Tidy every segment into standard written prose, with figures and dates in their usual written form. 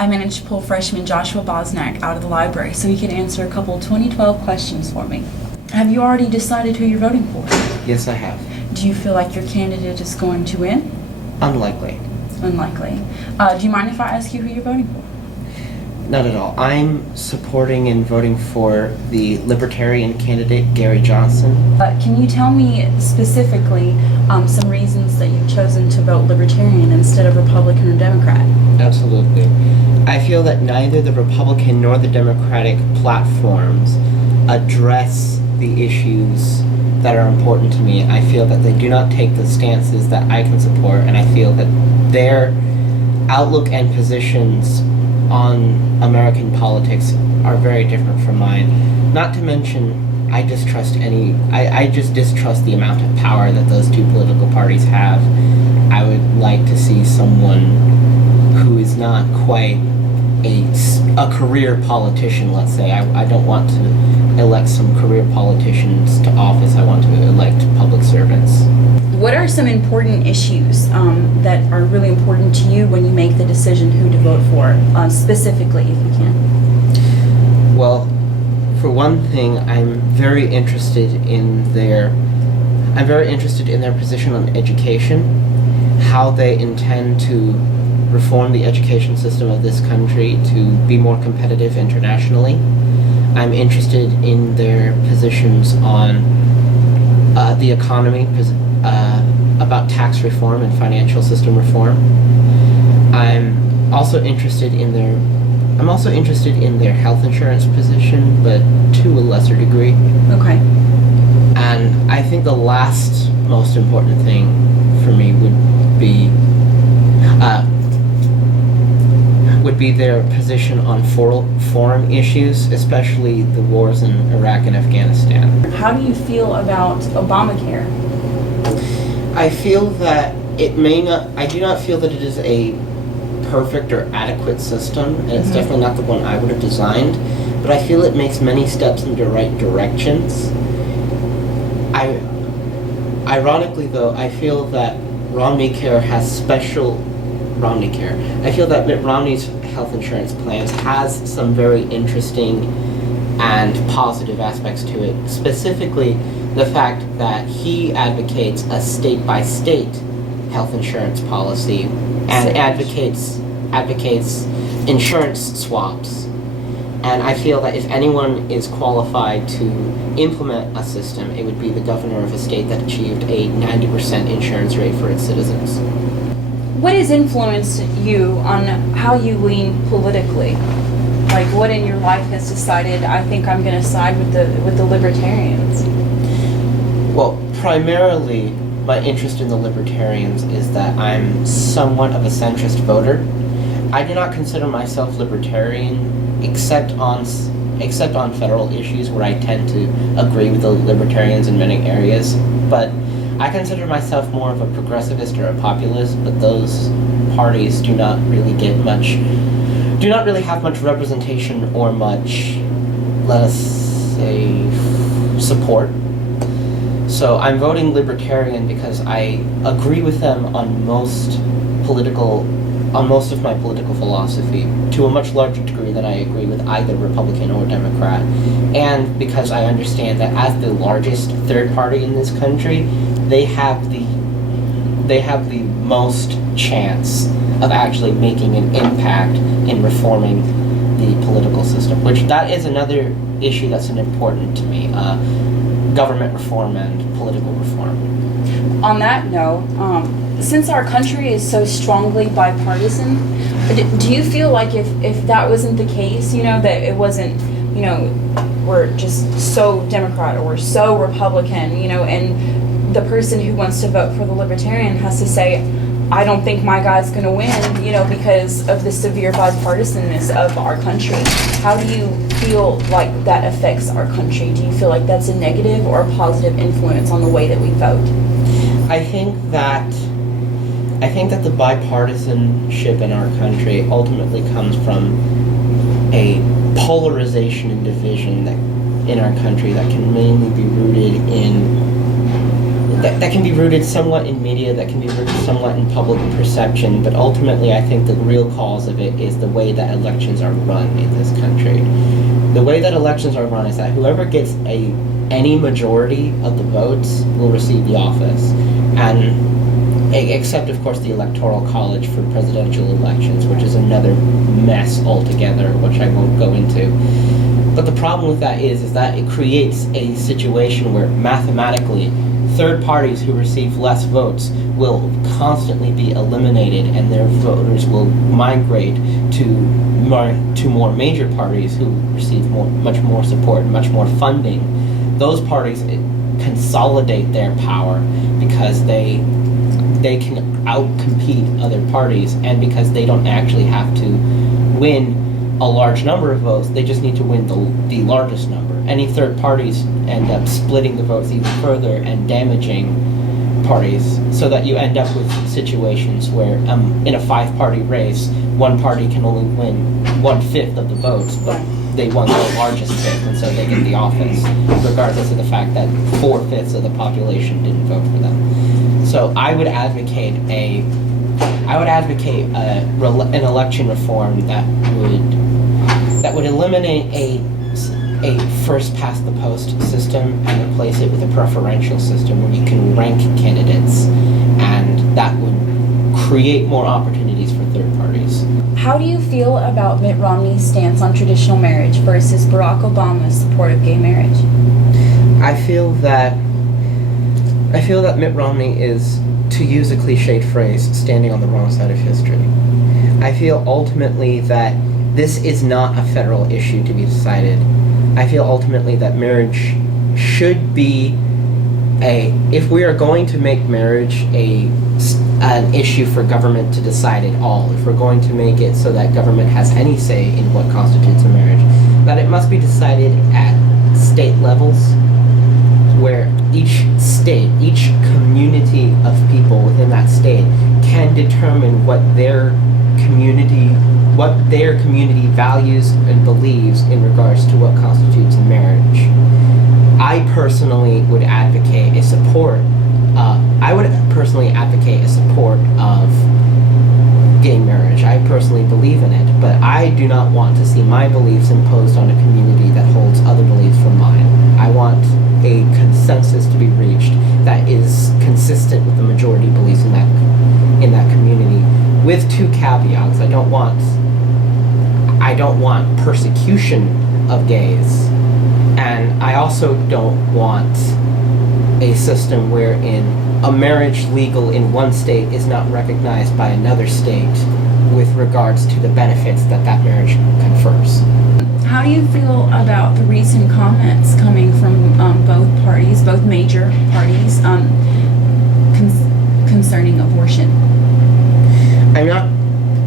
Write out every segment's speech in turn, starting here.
I managed to pull freshman Joshua Bosnak out of the library so he could answer a couple 2012 questions for me. Have you already decided who you're voting for? Yes, I have. Do you feel like your candidate is going to win? Unlikely. Unlikely. Do you mind if I ask you who you're voting for? Not at all. I'm supporting and voting for the Libertarian candidate, Gary Johnson. Can you tell me specifically some reasons that you've chosen to vote Libertarian instead of Republican or Democrat? Absolutely. I feel that neither the Republican nor the Democratic platforms address the issues that are important to me. I feel that they do not take the stances that I can support, and I feel that their outlook and positions on American politics are very different from mine. Not to mention, I just distrust the amount of power that those two political parties have. I would like to see someone who is not quite a career politician, let's say. I don't want to elect some career politicians to office. I want to elect public servants. What are some important issues that are really important to you when you make the decision who to vote for, specifically, if you can? Well, for one thing, I'm very interested in their position on education, how they intend to reform the education system of this country to be more competitive internationally. I'm interested in their positions on the economy, about tax reform and financial system reform. I'm also interested in their health insurance position, but to a lesser degree. Okay. And I think the last most important thing for me would be their position on foreign issues, especially the wars in Iraq and Afghanistan. How do you feel about Obamacare? I feel that I do not feel that it is a perfect or adequate system, and it's definitely not the one I would have designed, but I feel it makes many steps in the right directions. Ironically though, I feel that I feel that Mitt Romney's health insurance plans has some very interesting and positive aspects to it. Specifically, the fact that he advocates a state-by-state health insurance policy and advocates insurance swaps. And I feel that if anyone is qualified to implement a system, it would be the governor of a state that achieved a 90% insurance rate for its citizens. What has influenced you on how you lean politically? Like, what in your life has decided, I think I'm going to side with the Libertarians? Well, primarily, my interest in the Libertarians is that I'm somewhat of a centrist voter. I do not consider myself Libertarian except on federal issues where I tend to agree with the Libertarians in many areas, but I consider myself more of a progressivist or a populist, but those parties do not really have much representation or much, let us say, support. So I'm voting Libertarian because I agree with them on most of my political philosophy to a much larger degree than I agree with either Republican or Democrat, and because I understand that as the largest third party in this country, they have the most chance of actually making an impact in reforming the political system, which that is another issue that's important to me, government reform and political reform. On that note, since our country is so strongly bipartisan, do you feel like if that wasn't the case, that it wasn't, we're just so Democrat or we're so Republican, and the person who wants to vote for the Libertarian has to say, I don't think my guy's going to win, because of the severe bipartisanness of our country. How do you feel like that affects our country? Do you feel like that's a negative or a positive influence on the way that we vote? I think that the bipartisanship in our country ultimately comes from a polarization and division in our country that can mainly be rooted in that can be rooted somewhat in media, that can be rooted somewhat in public perception, but ultimately I think the real cause of it is the way that elections are run in this country. The way that elections are run is that whoever gets any majority of the votes will receive the office, and except of course the Electoral College for presidential elections, which is another mess altogether, which I won't go into. But the problem with that is that it creates a situation where mathematically third parties who receive less votes will constantly be eliminated, and their voters will migrate to more major parties who receive much more support, much more funding. Those parties consolidate their power because they can outcompete other parties, and because they don't actually have to win a large number of votes, they just need to win the largest number. Any third parties end up splitting the votes even further and damaging parties, so that you end up with situations where in a 5-party race, one party can only win 1/5 of the votes, but they won the largest fifth, and so they get the office, regardless of the fact that 4/5 of the population didn't vote for them. So I would advocate an election reform that would eliminate a first past the post system and replace it with a preferential system where you can rank candidates, and that would create more opportunities for third parties. How do you feel about Mitt Romney's stance on traditional marriage versus Barack Obama's support of gay marriage? I feel that Mitt Romney is, to use a cliched phrase, standing on the wrong side of history. I feel ultimately that this is not a federal issue to be decided. I feel ultimately that marriage should be if we are going to make marriage an issue for government to decide at all, if we're going to make it so that government has any say in what constitutes a marriage, that it must be decided at state levels, where each state, each community of people within that state can determine what their community values and believes in regards to what constitutes a marriage. I personally would advocate a support of gay marriage. I personally believe in it, but I do not want to see my beliefs imposed on a community that holds other beliefs from mine. I want a consensus to be reached that is consistent with the majority beliefs in that community, with two caveats. I don't want persecution of gays, and I also don't want a system wherein a marriage legal in one state is not recognized by another state with regards to the benefits that marriage confers. How do you feel about the recent comments coming from both major parties, concerning abortion? I'm not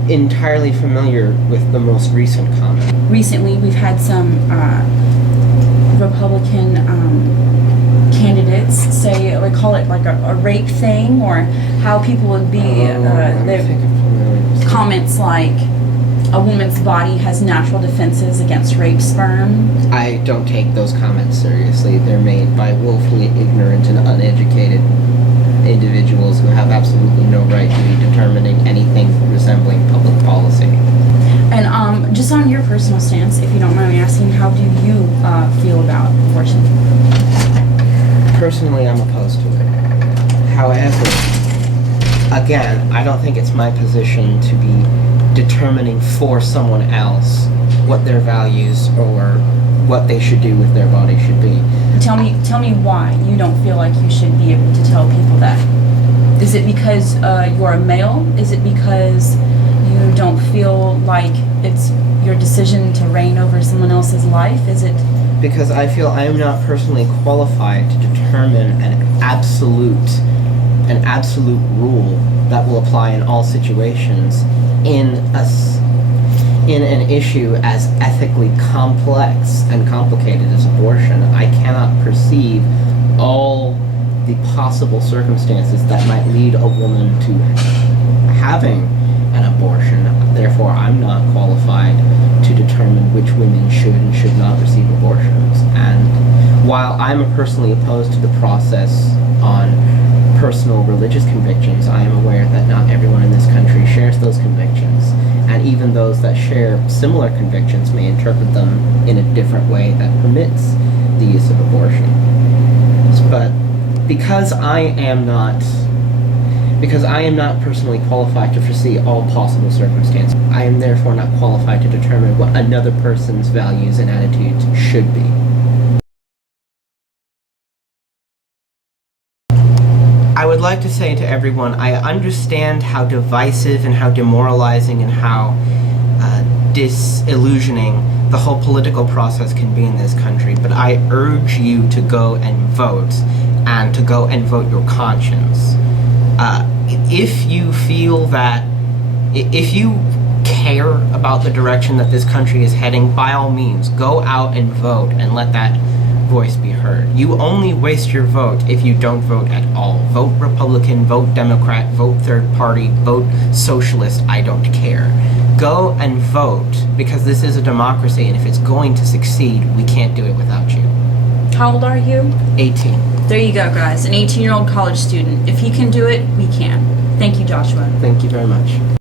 entirely familiar with the most recent comment. Recently, we've had some Republican candidates say, we call it like a rape thing, or how people would be comments like, a woman's body has natural defenses against rape sperm. I don't take those comments seriously. They're made by willfully ignorant and uneducated individuals who have absolutely no right to be determining anything resembling public policy. And just on your personal stance, if you don't mind me asking, how do you feel about abortion? Personally, I'm opposed to it. However, again, I don't think it's my position to be determining for someone else what their values or what they should do with their body should be. Tell me why you don't feel like you should be able to tell people that. Is it because you're a male? Is it because you don't feel like it's your decision to reign over someone else's life? Is it because I feel I am not personally qualified to determine an absolute rule that will apply in all situations in an issue as ethically complex and complicated as abortion. I cannot perceive all the possible circumstances that might lead a woman to having an abortion. Therefore, I'm not qualified to determine which women should and should not receive abortions. And while I'm personally opposed to the process on personal religious convictions, I am aware that not everyone in this country shares those convictions. And even those that share similar convictions may interpret them in a different way that permits the use of abortion. But because I am not personally qualified to foresee all possible circumstances, I am therefore not qualified to determine what another person's values and attitudes should be. I would like to say to everyone, I understand how divisive and how demoralizing and how disillusioning the whole political process can be in this country, but I urge you to go and vote, and to go and vote your conscience. If you feel that, if you care about the direction that this country is heading, by all means, go out and vote and let that voice be heard. You only waste your vote if you don't vote at all. Vote Republican, vote Democrat, vote third party, vote socialist, I don't care. Go and vote, because this is a democracy, and if it's going to succeed, we can't do it without you. How old are you? 18. There you go, guys. An 18-year-old college student. If he can do it, we can. Thank you, Joshua. Thank you very much.